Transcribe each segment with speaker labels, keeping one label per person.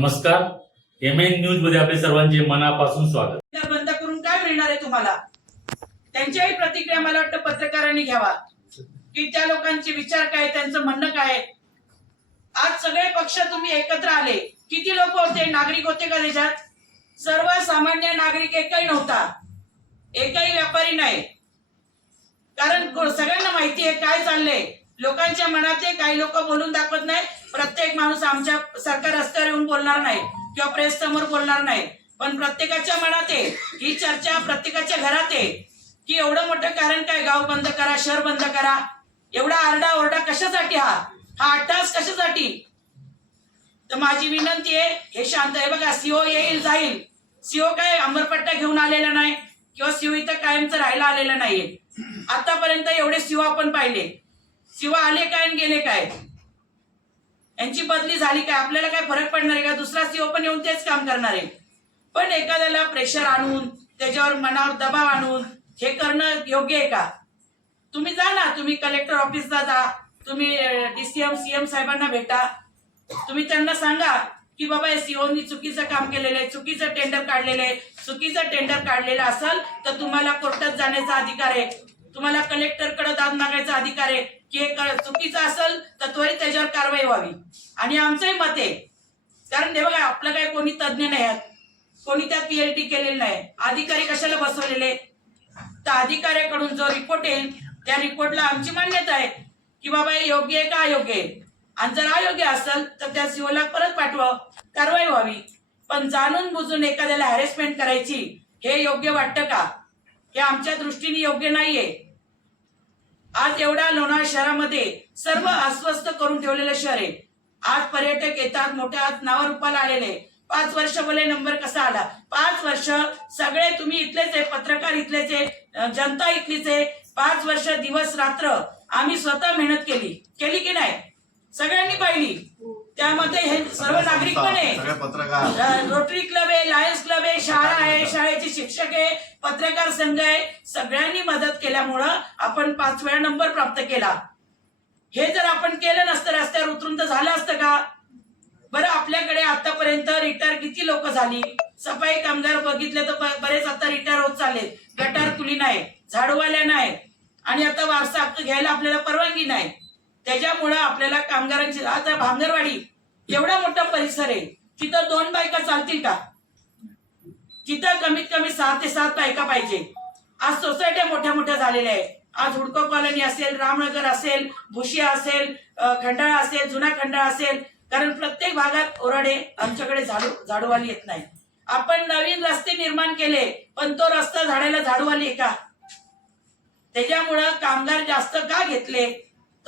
Speaker 1: नमस्कार. M N न्यूजमध्ये आपले सर्वांचे मनापासून स्वागत.
Speaker 2: त्या बंद करून काय मिळणार आहे तुम्हाला? त्यांच्याही प्रतिक्रिया मला वाटतं पत्रकारांनी घ्यावा. की त्या लोकांचे विचार काय त्यांचं म्हणणं काय आज सगळे पक्ष तुम्ही एकत्र आले. किती लोक होते? नागरिक होते का त्याच्यात सर्वसामान्य नागरिक एकही नव्हता. एकही व्यापारी नाही. कारण सगळ्यांना माहिती आहे काय चाललंय. लोकांच्या मनात काही लोक बोलून दाखवत नाही प्रत्येक माणूस आमच्या सरकार रस्त्यावर येऊन बोलणार नाही किंवा प्रेस समोर बोलणार नाही. पण प्रत्येकाच्या मनात आहे ही चर्चा प्रत्येकाच्या घरात आहे. की एवढं मोठं कारण काय? गाव बंद करा शहर बंद करा. एवढा आरडा ओरडा कशासाठी हा? हा अट्टास कशासाठी? तर माझी विनंती आहे हे शांत आहे. बघा सीओ येईल जाईल. सीओ काय अंबरपट्टा घेऊन आलेला नाही किंवा सीओ इथं कायमचं राहायला आलेला नाहीये. आतापर्यंत एवढे सीओ आपण पाहिले. शिवा आले काय आणि गेले काय? यांची बदली झाली काय? आपल्याला काय फरक पडणार आहे का? दुसरा सीओ पण येऊन तेच काम करणार आहे. पण एखाद्याला प्रेशर आणून त्याच्यावर मनावर दबाव आणून हे करणं योग्य आहे का? तुम्ही जा ना. तुम्ही कलेक्टर ऑफिसला जा. तुम्ही डीसीएम सीएम साहेबांना भेटा. तुम्ही त्यांना सांगा की बाबा या सीओनी चुकीचं काम केलेलं आहे चुकीचं टेंडर काढलेलं आहे. चुकीचं टेंडर काढलेलं असेल तर तुम्हाला कोर्टात जाण्याचा अधिकार आहे. तुम्हाला कलेक्टरकडे दाद मागायचा अधिकार आहे. की एक चुकीचं असेल तर त्वरित त्याच्यावर कारवाई व्हावी. आणि आमचंही मत आहे. कारण ते बघा आपलं काय कोणी तज्ज्ञ नाही आहेत. कोणी त्यात पीएलटी केलेलं नाही. अधिकारी कशाला बसवलेले तर अधिकाऱ्याकडून जो रिपोर्ट येईल त्या रिपोर्टला आमची मान्यता आहे की बाबा हे योग्य आहे का अयोग्य आहे? आणि जर अयोग्य असेल तर त्या सीओला परत पाठवा कारवाई व्हावी. पण जाणून बुजून एखाद्याला हॅरेसमेंट करायची हे योग्य वाटतं का? हे आमच्या दृष्टीने योग्य नाहीये. आज एवढ्या लोणार शहरामध्ये सर्व अस्वस्थ करून ठेवलेलं शहर आहे. आज पर्यटक येतात मोठ्या आज नावारूपाला आलेले पाच वर्ष बोले नंबर कसा आला? पाच वर्ष सगळे तुम्ही इथलेच आहे पत्रकार इथलेच आहे जनता इथलीच आहे. पाच वर्ष दिवस रात्र आम्ही स्वतः मेहनत केली. केली की नाही? सगळ्यांनी पाहिली. त्यामध्ये हे सर्व नागरिक पण आहे
Speaker 3: पत्रकार.
Speaker 2: रोटरी क्लब आहे लायन्स क्लब आहे शाळा आहे शाळेचे शिक्षक आहे पत्रकार संघ आहे सगळ्यांनी मदत केल्यामुळं आपण पाच वेळा नंबर प्राप्त केला. हे जर आपण केलं नसतं रस्त्यावर उतरून तर झालं असतं का? बरं आपल्याकडे आतापर्यंत रिटायर किती लोक झाली? सफाई कामगार बघितले तर बरेच आता रिटायर होत चालले गटार कुली नाही झाडूवाल्या नाही आणि आता वारसा हक्क घ्यायला आपल्याला परवानगी नाही. त्याच्यामुळं आपल्याला कामगारांची आता भांगरवाडी एवढा मोठा परिसर आहे. तिथं दोन बायका चालतील का? तिथं कमीत कमी सहा ते सात बायका पाहिजे. आज सोसायट्या मोठ्या मोठ्या झालेल्या आहेत. आज हुडको कॉलनी असेल रामनगर असेल भुशिया असेल खंडाळा असेल जुना खंडाळा असेल. कारण प्रत्येक भागात ओरडे आमच्याकडे झाडू झाडूवाली येत नाही. आपण नवीन रस्ते निर्माण केले पण तो रस्ता झाडायला झाडूवाली आहे का? त्याच्यामुळं कामगार जास्त का घेतले?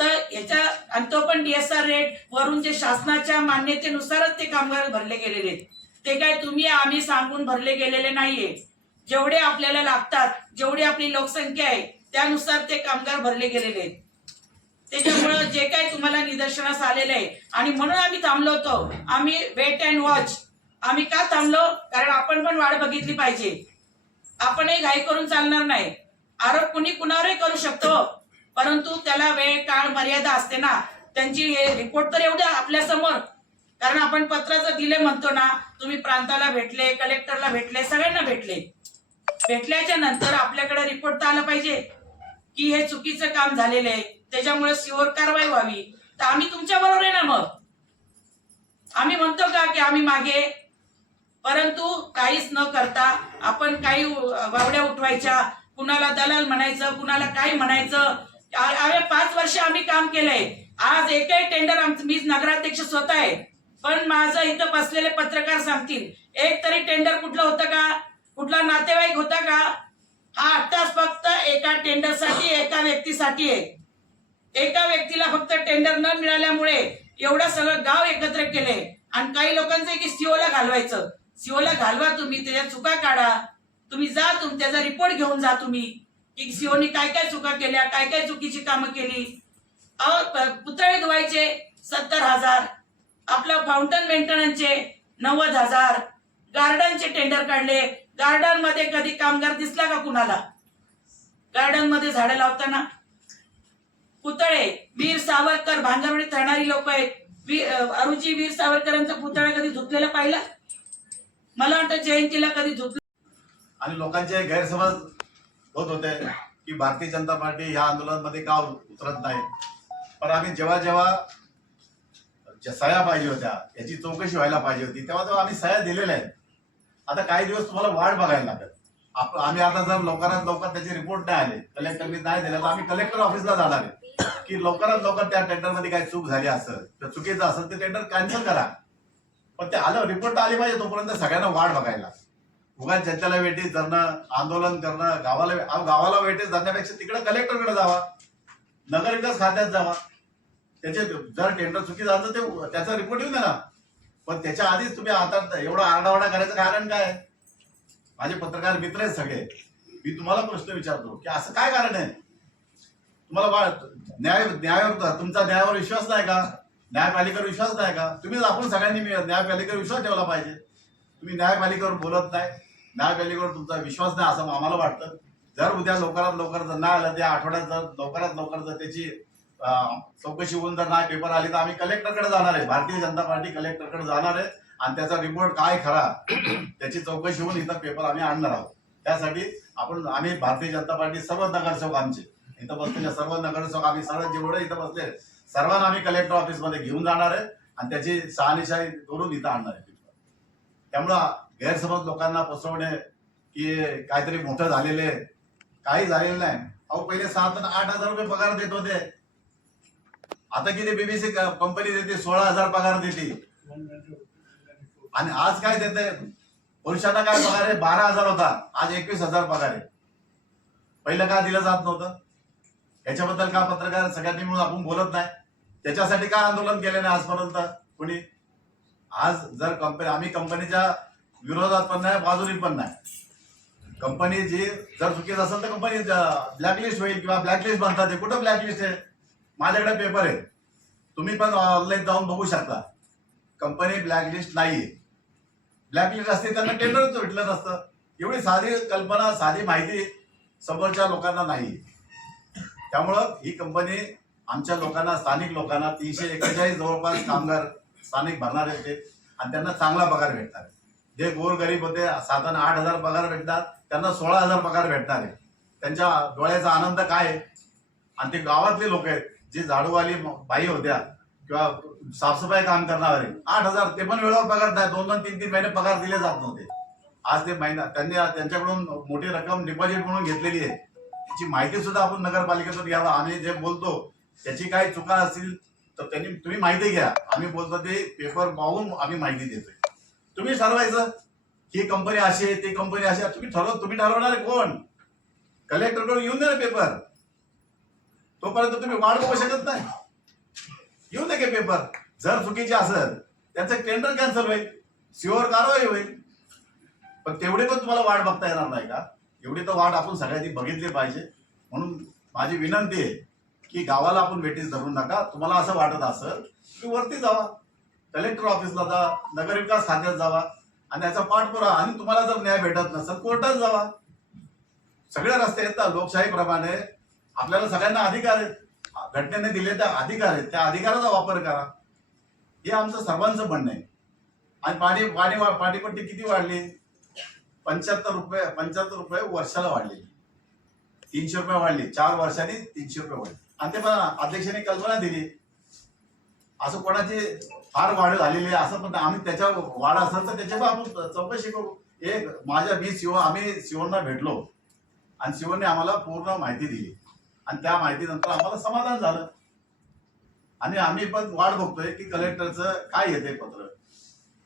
Speaker 2: तर याच्या आणि तो पण डीएसआर रेट वरून जे शासनाच्या मान्यतेनुसारच ते कामगार भरले गेलेले आहेत. ते काय तुम्ही आम्ही सांगून भरले गेलेले नाहीये. जेवढे आपल्याला लागतात जेवढी आपली लोकसंख्या आहे त्यानुसार ते कामगार भरले गेलेले आहेत. त्याच्यामुळं जे काही तुम्हाला निदर्शनास आलेलं आहे आणि म्हणून आम्ही थांबलो होतो. आम्ही वेट अँड वॉच आम्ही का थांबलो? कारण आपण पण वाट बघितली पाहिजे. आपणही घाई करून चालणार नाही. आरोप कुणी कुणावरही करू शकतो. परंतु त्याला वेळ काळ मर्यादा असते ना. त्यांची हे रिपोर्ट तर एवढ्या आपल्यासमोर. कारण आपण पत्राचं दिले म्हणतो ना तुम्ही प्रांताला भेटले कलेक्टरला भेटले सगळ्यांना भेटले. भेटल्याच्या नंतर आपल्याकडे रिपोर्ट तर आला पाहिजे. की हे चुकीचं काम झालेलं आहे. त्याच्यामुळे सिओर कारवाई व्हावी. तर आम्ही तुमच्या बरोबर आहे ना मग? आम्ही म्हणतो का की आम्ही मागे? परंतु काहीच न करता आपण काही वावड्या उठवायच्या. कुणाला दलाल म्हणायचं कुणाला काय म्हणायचं अरे पाच वर्ष आम्ही काम केलंय. आज एकही टेंडर आमचं मी नगराध्यक्ष स्वतः आहे. पण माझं इथं बसलेले पत्रकार सांगतील एक तरी टेंडर कुठलं होतं का? कुठला नातेवाईक होता का? हा आत्ताच फक्त एका टेंडरसाठी एका व्यक्तीसाठी आहे. एका व्यक्तीला फक्त टेंडर न मिळाल्यामुळे एवढं सगळं गाव एकत्र केले आणि काही लोकांचं आहे की सीओला घालवायचं. सीओला घालवा तुम्ही त्याच्या चुका काढा. तुम्ही जा तुम त्याचा रिपोर्ट घेऊन जा तुम्ही. की सीओनी काय काय चुका केल्या काय काय चुकीची कामं केली? पुतळे धुवायचे सत्तर हजार आपलं फाउंटन मेंटेनन्सचे नव्वद हजार गार्डनचे टेंडर काढले. गार्डनमध्ये कधी कामगार दिसला का कुणाला? गार्डनमध्ये झाडं लावताना. पुतळे वीर सावरकर भांगरवडीत राहणारी लोक आहेत. अरुजी वीर सावरकरांचा पुतळा कधी झुकलेला पाहिला? मला वाटतं जयंतीला कधी धुतलं.
Speaker 3: आणि लोकांचे गैरसमज होत होते की भारतीय जनता पार्टी या आंदोलनामध्ये का उतरत नाही? पण आम्ही जेव्हा जेव्हा सह्या पाहिजे होत्या याची चौकशी व्हायला पाहिजे होती तेव्हा तेव्हा आम्ही सह्या दिलेल्या आहेत. आता काही दिवस तुम्हाला वाट बघायला लागत आप- आम्ही आता जर लवकरात लवकर त्याचे रिपोर्ट नाही आले कलेक्टरने नाही दिले तर आम्ही कलेक्टर ऑफिसला जाणार आहे. की लवकरात लवकर त्या टेंडरमध्ये काही चूक झाली असेल तर चुकीचं असेल ते टेंडर कॅन्सल करा. पण ते आलं रिपोर्ट आली पाहिजे तोपर्यंत सगळ्यांना वाट बघायला उगाच जनतेला वेटीस धरणं आंदोलन करणं गावाला गावाला वेटीस धरण्यापेक्षा तिकडे कलेक्टरकडे जावा. नगर विकास खात्यात जावा. त्याचे जर टेंडर चुकी झालं तर ते त्याचा रिपोर्ट येऊन देणार. ना पण त्याच्या आधीच तुम्ही आता एवढा आरडाओरडा करायचं कारण काय? माझे पत्रकार मित्र आहेत सगळे. मी तुम्हाला प्रश्न विचारतो की असं काय कारण आहे? तुम्हाला न्याय न्यायावर तुमचा न्यायावर विश्वास नाही का? न्यायपालिकेवर विश्वास नाही का? तुम्ही आपण सगळ्यांनी न्यायपालिकेवर विश्वास ठेवला पाहिजे. तुम्ही न्यायपालिकेवर बोलत नाही. न्यायपालिकेवर तुमचा विश्वास नाही असं आम्हाला वाटतं. जर उद्या लवकरात लवकर जर नाही आलं त्या आठवड्यात जर लवकरात लवकर जर त्याची चौकशी होऊन जर नाही पेपर आली तर आम्ही कलेक्टरकडे जाणार आहे. भारतीय जनता पार्टी कलेक्टरकडे जाणार आहे आणि त्याचा रिपोर्ट काय खरा त्याची चौकशी होऊन इथं पेपर आम्ही आणणार आहोत. त्यासाठी आपण आम्ही भारतीय जनता पार्टी सर्व नगरसेवक आमचे. इथं बसलेले सर्व नगरसेवक आम्ही सर्व जेवढे इथं बसले सर्वांना आम्ही कलेक्टर ऑफिसमध्ये घेऊन जाणार आहे आणि त्याची शहानिशाही करून इथं आणणार आहे. त्यामुळं गैरसमज लोकांना पसरवणे की काहीतरी मोठं झालेले काही झालेलं नाही. अहो पहिले सात आठ हजार रुपये पगार देत होते. आता किती बीबीसी कंपनी देते सोळा हजार पगार देते. आणि आज काय देते पुरुषांना काय पगार आहे? बारा हजार होता. आज एकवीस हजार पगार आहे. पहिलं का दिलं जात नव्हतं? याच्याबद्दल का पत्रकार सगळ्यांनी मिळून आपण बोलत नाही? त्याच्यासाठी का आंदोलन केलं नाही आजपर्यंत? कुणी? आज जर कंपनी आम्ही कंपनीच्या विरोधात पण नाही बाजूनी पण नाही. कंपनी जी जर चुकीत असेल तर कंपनी ब्लॅकलिस्ट होईल किंवा ब्लॅकलिस्ट बनतात ते. कुठं ब्लॅकलिस्ट आहे? माझ्याकडे पेपर आहे. तुम्ही पण ऑनलाईन जाऊन बघू शकता. कंपनी ब्लॅकलिस्ट नाहीये. ब्लॅकलिस्ट असते त्यांना टेंडर भेटलं नसतं एवढी साधी कल्पना साधी माहिती समोरच्या लोकांना नाही त्यामुळं ही कंपनी आमच्या लोकांना स्थानिक लोकांना तीनशे एक्केचाळीस जवळपास कामगार स्थानिक भरणारे होते आणि त्यांना चांगला पगार भेटणार जे गोरगरीब होते साधारण आठ हजार पगार भेटतात त्यांना सोळा हजार पगार भेटणार आहे. त्यांच्या डोळ्याचा आनंद काय आहे? आणि ते गावातले लोक आहेत जे झाडूवाली बाई होत्या किंवा साफसफाई काम करणारे आठ हजार ते पण वेळेवर पगार नाही दोन दोन तीन तीन महिने पगार दिले जात नव्हते. आज ते महिना त्यांनी त्यांच्याकडून मोठी रक्कम डिपॉझिट म्हणून घेतलेली आहे. त्याची माहिती सुद्धा आपण नगरपालिकेतून घ्यावा आम्ही जे बोलतो त्याची काही चुका असतील तर त्यांनी तुम्ही माहिती घ्या. आम्ही बोलतो ते पेपर पाहून आम्ही माहिती देतोय. तुम्ही ठरवायचं. ही कंपनी अशी आहे ती कंपनी अशी आहे. तुम्ही ठरव तुम्ही ठरवणार आहे कोण? कलेक्टरकडून येऊन द्या ना पेपर तोपर्यंत तुम्ही वाढ बघू शकत नाही. येऊ दे पेपर जर चुकीचे असेल त्याचं टेंडर कॅन्सल होईल. सिओर कारवाई होईल. पण तेवढे पण तुम्हाला वाट बघता येणार नाही का? एवढी तर वाट आपण सगळ्यांनी बघितली पाहिजे. म्हणून माझी विनंती आहे की गावाला आपण भेटीस धरू नका. तुम्हाला असं वाटत असेल की वरती जावा. कलेक्टर ऑफिसला जा नगरविकास खात्यात जावा. आणि याचा पाठपुरावा आणि तुम्हाला जर न्याय भेटत नसेल कोर्टात जावा. सगळे रस्ते आहेत ना लोकशाहीप्रमाणे. आपल्याला सगळ्यांना अधिकार आहेत. घटनेने दिले त्या अधिकार आहेत. त्या अधिकाराचा वापर करा. हे आमचं सर्वांचं म्हणणं आहे. आणि पाणी पाणी पाठीपट्टी पाणीपट्टी किती वाढली? पंच्याहत्तर रुपये पंच्याहत्तर रुपये वर्षाला वाढलेली तीनशे रुपये वाढली. चार वर्षांनी तीनशे रुपये वाढले. आणि ते पण अध्यक्षांनी कल्पना दिली. असं कोणाची फार वाढ झालेली आहे असं पण आम्ही त्याच्या वाढ असेल तर त्याच्यावर आपण चौकशी करू. एक माझ्या मी शिव आम्ही शिवणला भेटलो. आणि शिवनने आम्हाला पूर्ण माहिती दिली. आणि त्या माहितीनंतर आम्हाला समाधान झालं. आणि आम्ही पण वाट बघतोय की कलेक्टरचं काय येते पत्र.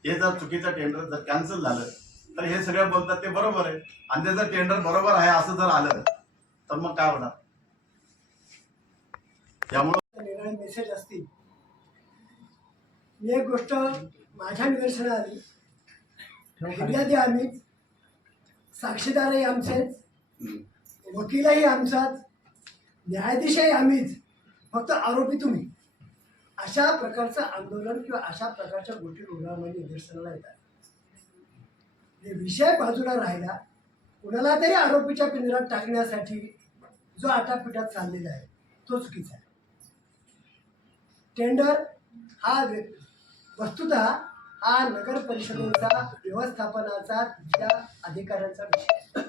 Speaker 3: हे जर चुकीचं टेंडर जर कॅन्सल झालं तर हे सगळे बोलतात ते बरोबर आहे. आणि ते जर टेंडर बरोबर आहे असं जर आलं तर मग काय होणार? त्यामुळं
Speaker 4: निर्णय मेसेज असतील. एक गोष्ट माझ्या निदर्शनात आली. फिर्यादी आम्हीच साक्षीदारही आमचेच वकीलही आमचाच न्यायाधीशही आम्हीच फक्त आरोपी तुम्ही. अशा प्रकारचं आंदोलन किंवा अशा प्रकारच्या गोष्टी रुग्णामध्ये निदर्शनाला येतात. जे विषय बाजूला राहिला कुणाला तरी आरोपीच्या पिंजऱ्यात टाकण्यासाठी जो आटापिटात चाललेला आहे तो चुकीचा आहे. टेंडर हा व्य- वस्तुतः हा नगर परिषदेचा व्यवस्थापनाचा त्या अधिकाऱ्यांचा विषय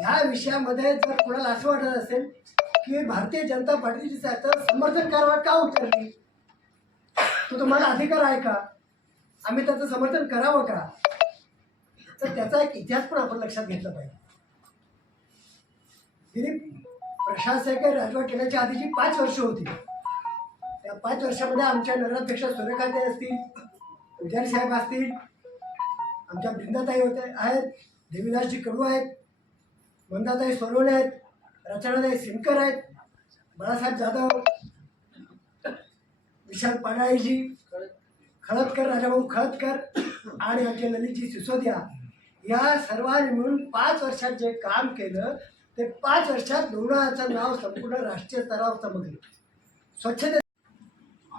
Speaker 4: ह्या विषयामध्ये जर कोणाला असं वाटत असेल की भारतीय जनता पार्टीची त्याचं समर्थन करावा का उतरली? तो तुम्हाला अधिकार आहे का? आम्ही त्याचं समर्थन करावं का? तर त्याचा एक इतिहास पण आपण लक्षात घेतला पाहिजे. दिलीप प्रशासकीय राजवट येण्याच्या आधीची पाच वर्ष होती. या पाच वर्षामध्ये आमच्या नगराध्यक्षा सूर्यकांत असतील पुजारी साहेब असतील आमच्या बिंदाताई होते आहेत देवीदासजी कडू आहेत मंदाताई सोनवणे आहेत रचनाताई सिंकर आहेत बाळासाहेब जाधव विशाल पाडाळीजी खळदकर राजाभाऊ खळदकर आणि आमचे ललितजी सिसोदिया या सर्वांनी मिळून पाच वर्षात जे काम केलं ते पाच वर्षात लोणाचं नाव संपूर्ण राष्ट्रीय स्तरावर समजलं. स्वच्छते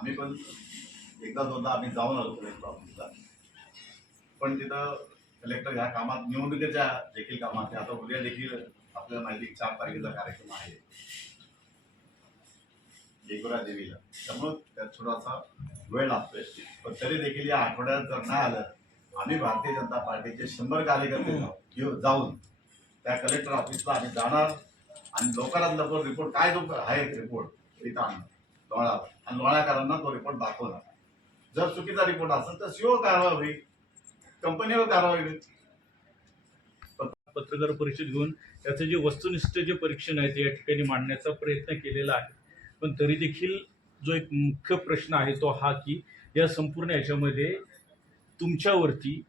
Speaker 3: आम्ही पण एकदा दोनदा आम्ही जाऊन आलो कलेक्टर ऑफिसला पण तिथं कलेक्टर ह्या कामात निवडणुकीच्या देखील कामात आता उद्या देखील आपल्याला माहिती चार तारखेचा कार्यक्रम आहे. एकुरा देवीला. त्यामुळं त्यात थोडासा वेळ लागतोय. पण तरी देखील या आठवड्यात जर नाही आलं आम्ही भारतीय जनता पार्टीचे शंभर कार्यकर्ते घेऊन जाऊन त्या कलेक्टर ऑफिसला आम्ही जाणार आणि लोकांना लवकर रिपोर्ट काय जो आहे रिपोर्ट तिथं आणणार लोणाला आणि लोळाकारांना तो रिपोर्ट दाखवला. जर चुकीचा रिपोर्ट असेल तर सीओ कारवाई होईल. कंपनीवर कारवाई होईल.
Speaker 1: पत्रकार परिषद घेऊन त्याचं जे वस्तुनिष्ठ जे परीक्षण आहे ते या ठिकाणी मांडण्याचा प्रयत्न केलेला आहे. पण तरी देखील जो एक मुख्य प्रश्न आहे तो हा की या संपूर्ण याच्यामध्ये तुमच्यावरती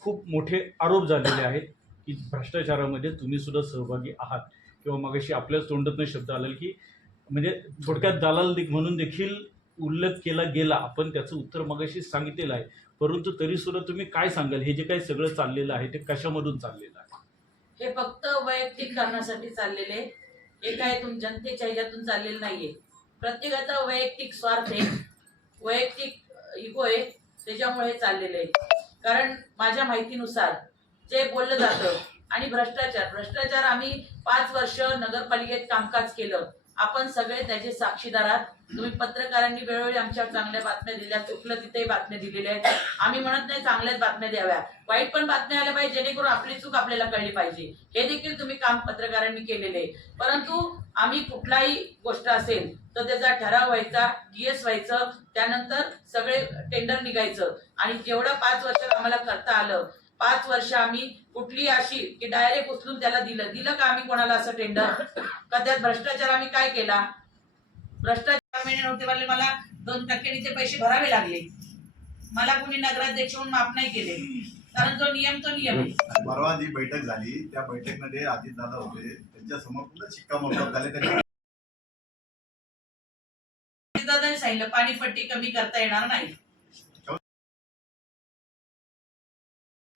Speaker 1: खूप मोठे आरोप झालेले आहेत की भ्रष्टाचारामध्ये तुम्ही सुद्धा सहभागी आहात. किंवा मगाशी आपल्याच तोंडातनं शब्द आला की म्हणजे थोडक्यात दलाल म्हणून देखील उल्लेख केला गेला. आपण त्याचं उत्तर मगाशी सांगितलेलं आहे. परंतु तरी सुद्धा तुम्ही काय सांगाल? हे जे काही सगळं चाललेलं आहे ते कशामधून चाललेलं आहे?
Speaker 2: हे फक्त वैयक्तिक कारणासाठी चाललेले. हे काय तुम जनतेच्या ह्याच्यातून चाललेलं नाहीये. प्रत्येकाचा वैयक्तिक स्वार्थ आहे. वैयक्तिक इगो आहे. त्याच्यामुळे हे चाललेलं आहे. कारण माझ्या माहितीनुसार जे बोललं जातं आणि भ्रष्टाचार भ्रष्टाचार आम्ही पाच वर्ष नगरपालिकेत कामकाज केलं. आपण सगळे त्याचे साक्षीदार आहात. तुम्ही पत्रकारांनी वेळोवेळी आमच्या चांगल्या बातम्या दिल्या चुकलं तिथेही बातम्या दिलेल्या आहेत. आम्ही म्हणत नाही चांगल्याच बातम्या द्याव्या. वाईट पण बातम्या आल्या पाहिजे जेणेकरून आपली चूक आपल्याला कळली पाहिजे. हे देखील तुम्ही काम पत्रकारांनी केलेले आहे. परंतु आम्ही कुठलाही गोष्ट असेल तर त्याचा ठराव व्हायचा डीएस व्हायचं त्यानंतर सगळे टेंडर निघायचं. आणि जेवढं पाच वर्षात आम्हाला करता आलं पाच वर्ष आम्ही कुठली अशी की डायरेक्ट उचलून त्याला दिलं. दिलं का आम्ही कोणाला असं टेंडर का त्यात भ्रष्टाचार आम्ही काय केला? भ्रष्टाचार महिने नव्हते वाले मला दोन टक्क्यांनी ते पैसे भरावे लागले. मला कुणी नगराध्यक्ष म्हणून माफ नाही केले. कारण जो नियम तो नियम आहे.
Speaker 3: परवा जी बैठक झाली त्या बैठकीमध्ये अजितदादा होते. त्यांच्यासमोर पुन्हा शिक्कामोर्तब झाले. त्यांनी
Speaker 2: दादाने सांगितलं पाणीपट्टी कमी करता येणार नाही.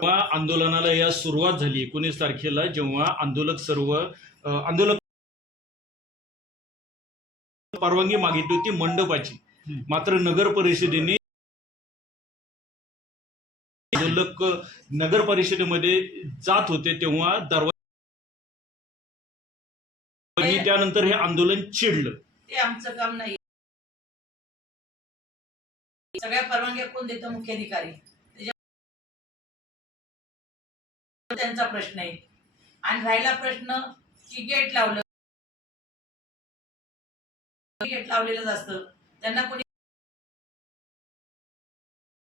Speaker 1: जेव्हा आंदोलनाला या सुरुवात झाली एकोणीस तारखेला जेव्हा आंदोलक सर्व आंदोलक परवानगी मागितली होती मंडपाची. मात्र नगर परिषदेने आंदोलक नगर परिषदेमध्ये जात होते तेव्हा दरवाजा त्यानंतर हे आंदोलन चिडलं.
Speaker 2: ते आमचं काम नाही. सगळ्या परवानग्या कोण देतं? मुख्याधिकारी. त्यांचा प्रश्न आहे. आणि राहिला प्रश्न की गेट लावलं. गेट लावलेलंच असतं. त्यांना कोणी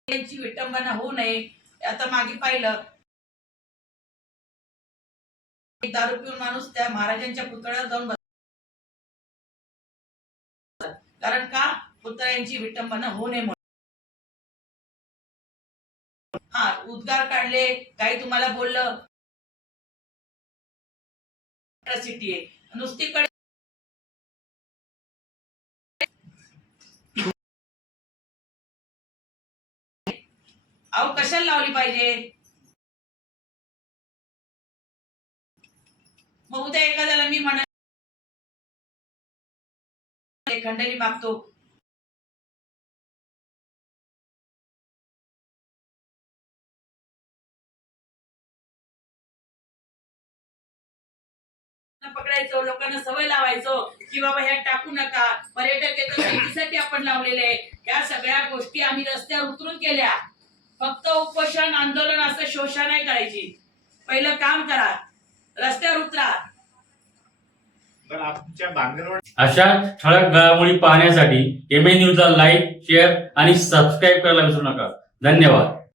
Speaker 2: त्यांची विटंबना होऊ नये. आता मागे पाहिलं. दारू पिऊन माणूस त्या महाराजांच्या पुतळ्यावर जाऊन बस कारण का? पुतळ्यांची विटंबना होऊ नये हा उद्गार काढले काही तुम्हाला बोललं. सिटी आहे. नुसतीकडे अहो कशाला लावली पाहिजे? मग उद्या एखाद्याला मी म्हणा खंडणी मागतो. पकडायचो लोकांना सवय लावायचो की बाबा ह्या टाकू नका. पर्यटक येतात त्यांची मागणीसाठी आपण लावलेले आहे. ह्या सगळ्या गोष्टी आम्ही रस्त्यावर उतरून केल्या. फक्त उपोषण आंदोलन असं शोषण नाही करायची. पहिलं काम करा. रस्त्यावर उतरा.
Speaker 5: अशा ठळक घडामोडी पाहण्यासाठी एम ए न्यूजला लाईक शेअर आणि सबस्क्राईब करायला विसरू नका. धन्यवाद.